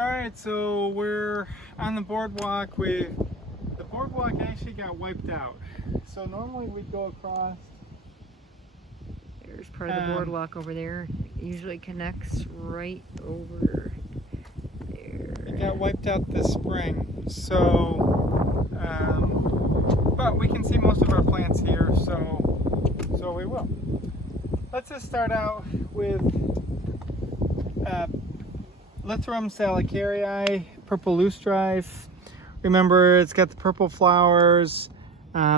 Alright, so we're on the boardwalk. The boardwalk actually got wiped out. So normally we'd go across. There's part of the boardwalk over there. It usually connects right over there. It got wiped out this spring. So, but we can see most of our plants here, so we will. Let's just start out with Lythrum salicarii, purple loosestrife. Remember, it's got the purple flowers.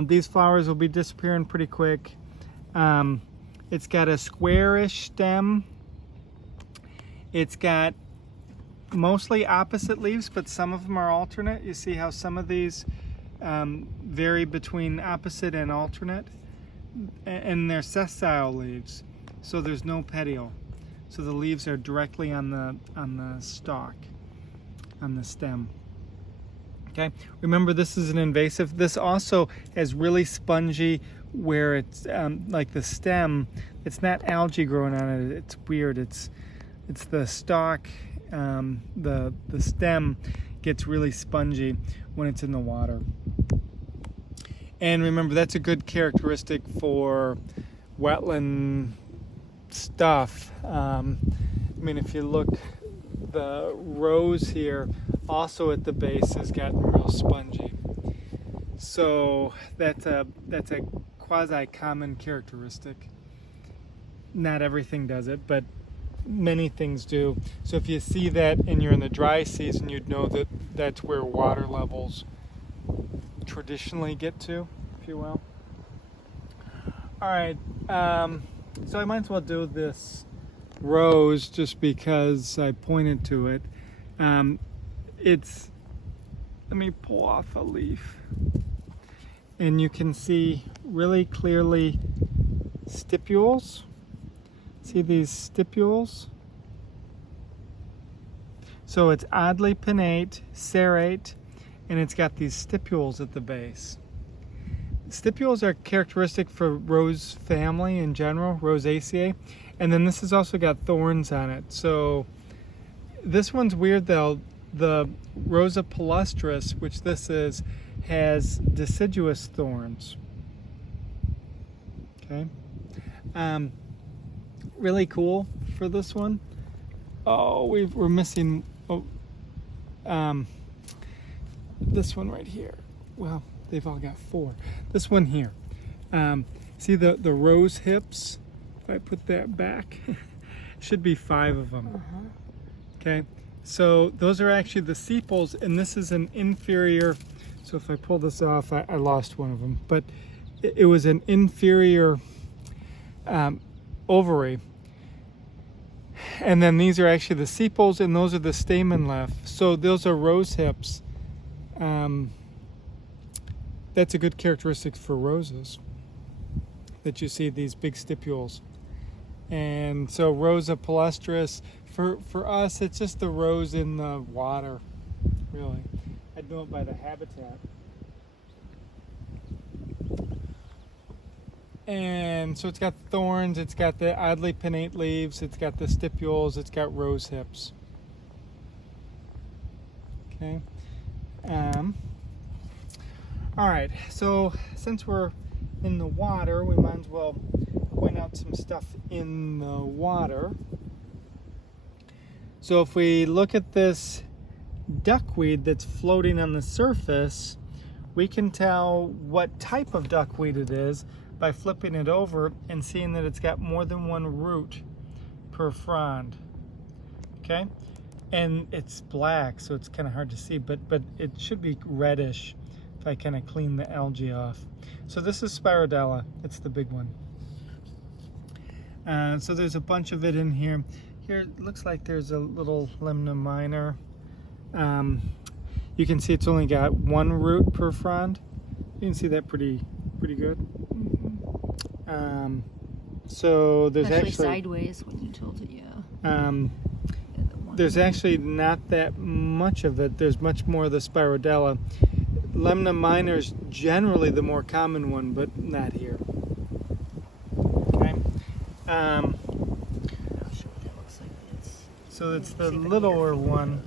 These flowers will be disappearing pretty quick. It's got a squarish stem. It's got mostly opposite leaves, but some of them are alternate. You see how some of these vary between opposite and alternate? And they're sessile leaves, so there's no petiole. So the leaves are directly on the stalk, on the stem. Okay, remember this is an invasive. This also has really spongy, where it's like the stem, it's not algae growing on it. It's weird. It's the stalk, the stem gets really spongy when it's in the water. And remember, that's a good characteristic for wetland stuff. I mean, if you look, the rose here also at the base has gotten real spongy. So that's a quasi-common characteristic. Not everything does it, but many things do. So if you see that and you're in the dry season, you'd know that that's where water levels traditionally get to, if you will. All right, so I might as well do this rose just because I pointed to it. Let me pull off a leaf, and you can see really clearly stipules. See these stipules? So it's oddly pinnate, serrate, and it's got these stipules at the base. Stipules are characteristic for rose family in general, Rosaceae, and then this has also got thorns on it. So this one's weird though. The Rosa palustris, which this is, has deciduous thorns. Okay, really cool for this one. Oh, we're missing. This one right here. Well, they've all got four. This one here. See the rose hips? If I put that back, should be 5 of them. Okay, so those are actually the sepals, and this is an inferior. So if I pull this off, I lost one of them, but it was an inferior ovary. And then these are actually the sepals, and those are the stamen left. So those are rose hips. That's a good characteristic for roses, that you see these big stipules. And so Rosa palustris, for us, it's just the rose in the water, really. I'd know it by the habitat. And so it's got thorns, it's got the oddly pinnate leaves, it's got the stipules, it's got rose hips. Okay. All right, so since we're in the water, we might as well point out some stuff in the water. So if we look at this duckweed that's floating on the surface, we can tell what type of duckweed it is by flipping it over and seeing that it's got more than one root per frond. Okay, and it's black, so it's kind of hard to see, but it should be reddish if I kind of clean the algae off. So this is Spirodela. It's the big one. So there's a bunch of it in here. Here it looks like there's a little Lemna minor. You can see it's only got one root per frond. You can see that pretty good. So there's actually sideways when you tilt it, yeah. There's actually not that much of it. There's much more of the Spirodela. Lemna minor is generally the more common one, but not here. Okay. I'll show what that looks like. So it's the littler one.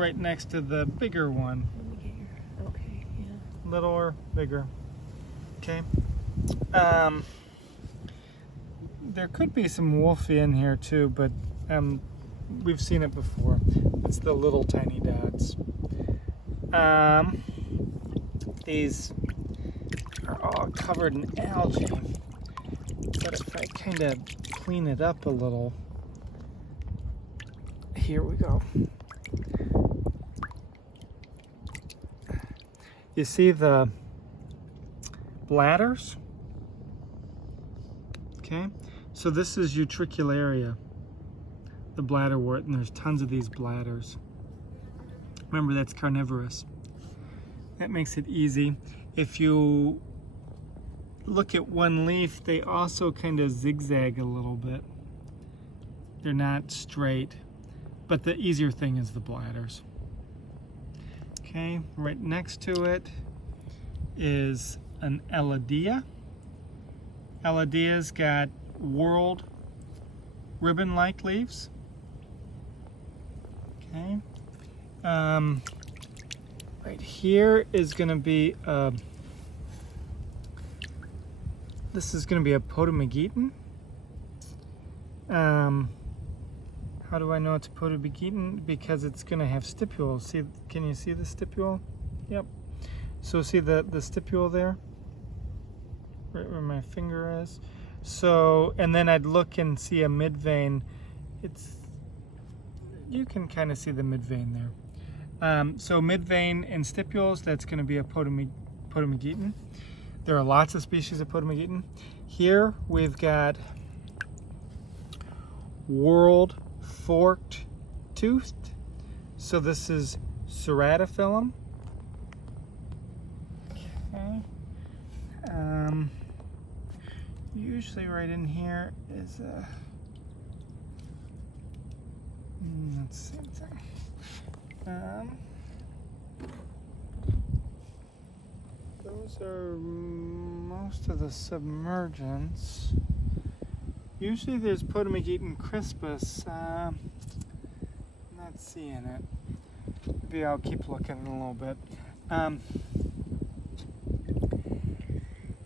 right next to the bigger one. Okay, yeah. Little or bigger. Okay. There could be some wolfie in here too, but we've seen it before. It's the little tiny dots. These are all covered in algae, but if I kind of clean it up a little, here we go. You see the bladders? Okay, so this is Utricularia, the bladderwort, and there's tons of these bladders. Remember, that's carnivorous. That makes it easy. If you look at one leaf, they also kind of zigzag a little bit. They're not straight, but the easier thing is the bladders. Okay, right next to it is an Elodea. Elodea's got whorled ribbon-like leaves. Okay. Right here is going to be this is going to be a Potamogeton. How do I know it's a Potamogeton? Because it's going to have stipules. See, can you see the stipule? Yep. So see the stipule there? Right where my finger is. So, and then I'd look and see a midvein. You can kind of see the midvein there. So midvein and stipules, that's going to be a Potamogeton. There are lots of species of Potamogeton. Here we've got whorled forked toothed. So this is Ceratophyllum. Okay. Usually right in here is a let's see. Those are most of the submergents. Usually there's Potamogeton crispus. I'm not seeing it. Maybe I'll keep looking in a little bit.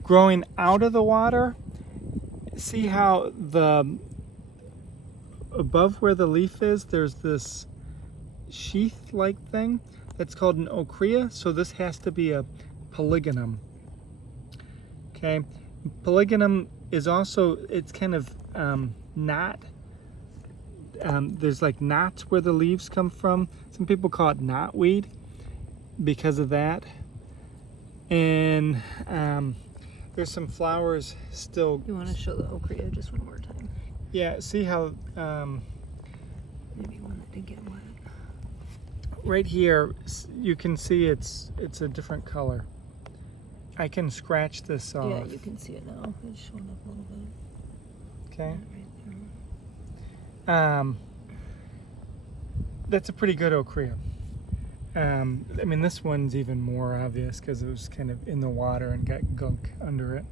Growing out of the water, see how above where the leaf is, there's this sheath-like thing that's called an ochrea. So this has to be a polygonum. Okay, polygonum is also, it's kind of knot. There's like knots where the leaves come from. Some people call it knotweed because of that. And there's some flowers still. You want to show the ochrea just one more time? Yeah, see how Maybe one that did get wet. right here you can see it's a different color. I can scratch this off. Yeah, you can see it now. It's showing up a little bit. Okay. Yeah, right That's a pretty good ochrea. I mean, this one's even more obvious because it was kind of in the water and got gunk under it.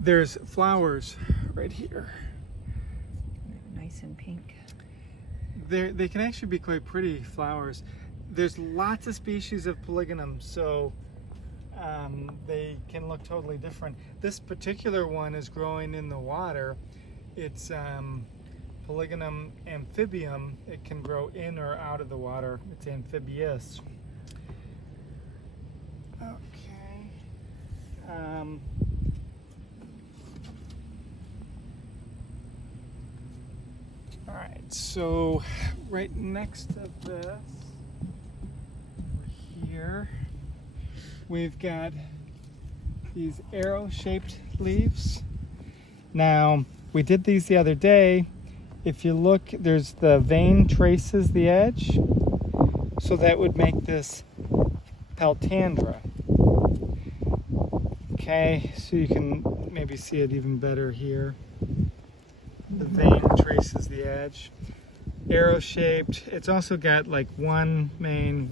There's flowers right here. nice and pink. They can actually be quite pretty flowers. There's lots of species of polygonum, so they can look totally different. This particular one is growing in the water. It's Polygonum amphibium. It can grow in or out of the water. It's amphibious. Okay. All right, so right next to this, over here, we've got these arrow-shaped leaves. Now, we did these the other day. If you look, there's the vein traces the edge. So that would make this Peltandra. Okay, so you can maybe see it even better here. The vein traces the edge. Arrow-shaped. It's also got like one main.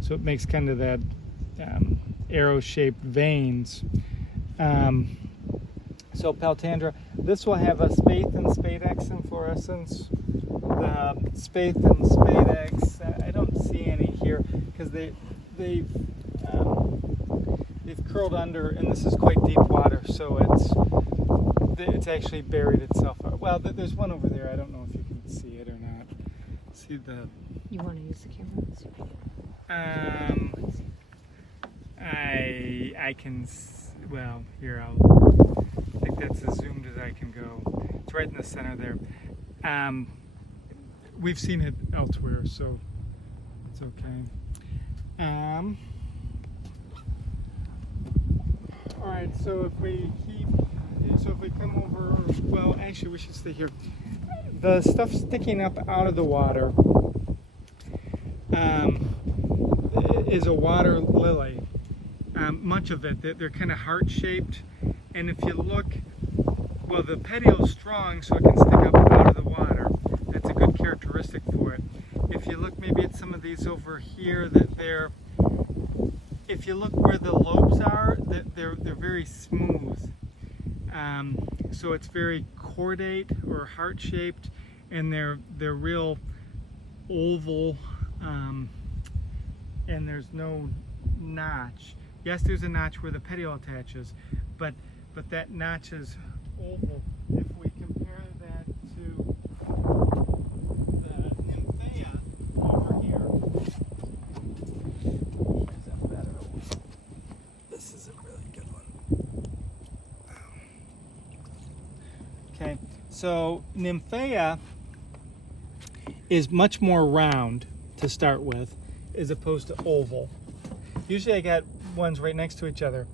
So it makes kind of that arrow-shaped veins. So Peltandra, this will have a spathe and spadex inflorescence. The spathe and spadex, I don't see any here because they've curled under, and this is quite deep water, so it's actually buried itself. Well, there's one over there. I don't know if you can see it or not. See the. You want to use the camera? I can. Well, here I think that's as zoomed as I can go. It's right in the center there. We've seen it elsewhere, so it's okay. All right, so if we come over, well, actually we should stay here. The stuff sticking up out of the water is a water lily. Much of it, they're kind of heart-shaped, and if you look, well, the petiole's strong, so it can stick up out of the water. That's a good characteristic for it. If you look maybe at some of these over here, if you look where the lobes are, they're very smooth. So it's very cordate or heart-shaped, and they're real oval, and there's no notch. Yes, there's a notch where the petiole attaches, but that notch is oval. If we compare that to the Nymphea over here, here's a better one. This is a really good one. Okay, so Nymphea is much more round to start with, as opposed to oval. Usually I got ones right next to each other,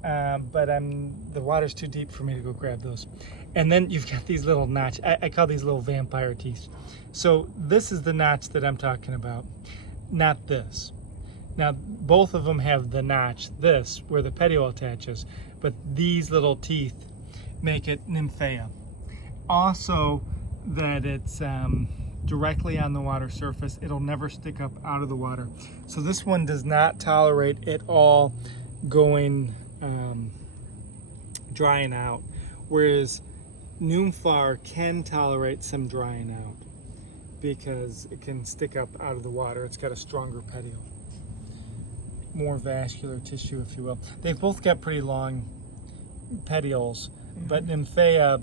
but the water's too deep for me to go grab those. And then you've got these little notch. I call these little vampire teeth. So this is the notch that I'm talking about, not this. Now both of them have the notch, this where the petiole attaches, but these little teeth make it Nymphea. Also, that it's directly on the water surface. It'll never stick up out of the water. So this one does not tolerate at all going drying out, whereas Nymphar can tolerate some drying out because it can stick up out of the water. It's got a stronger petiole, more vascular tissue, if you will. They've both got pretty long petioles, but Nymphea,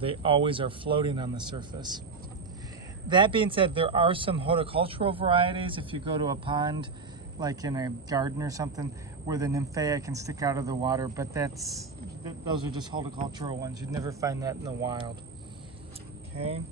they always are floating on the surface. That being said, there are some horticultural varieties, if you go to a pond, like in a garden or something, where the Nymphea can stick out of the water, but those are just horticultural ones. You'd never find that in the wild. Okay.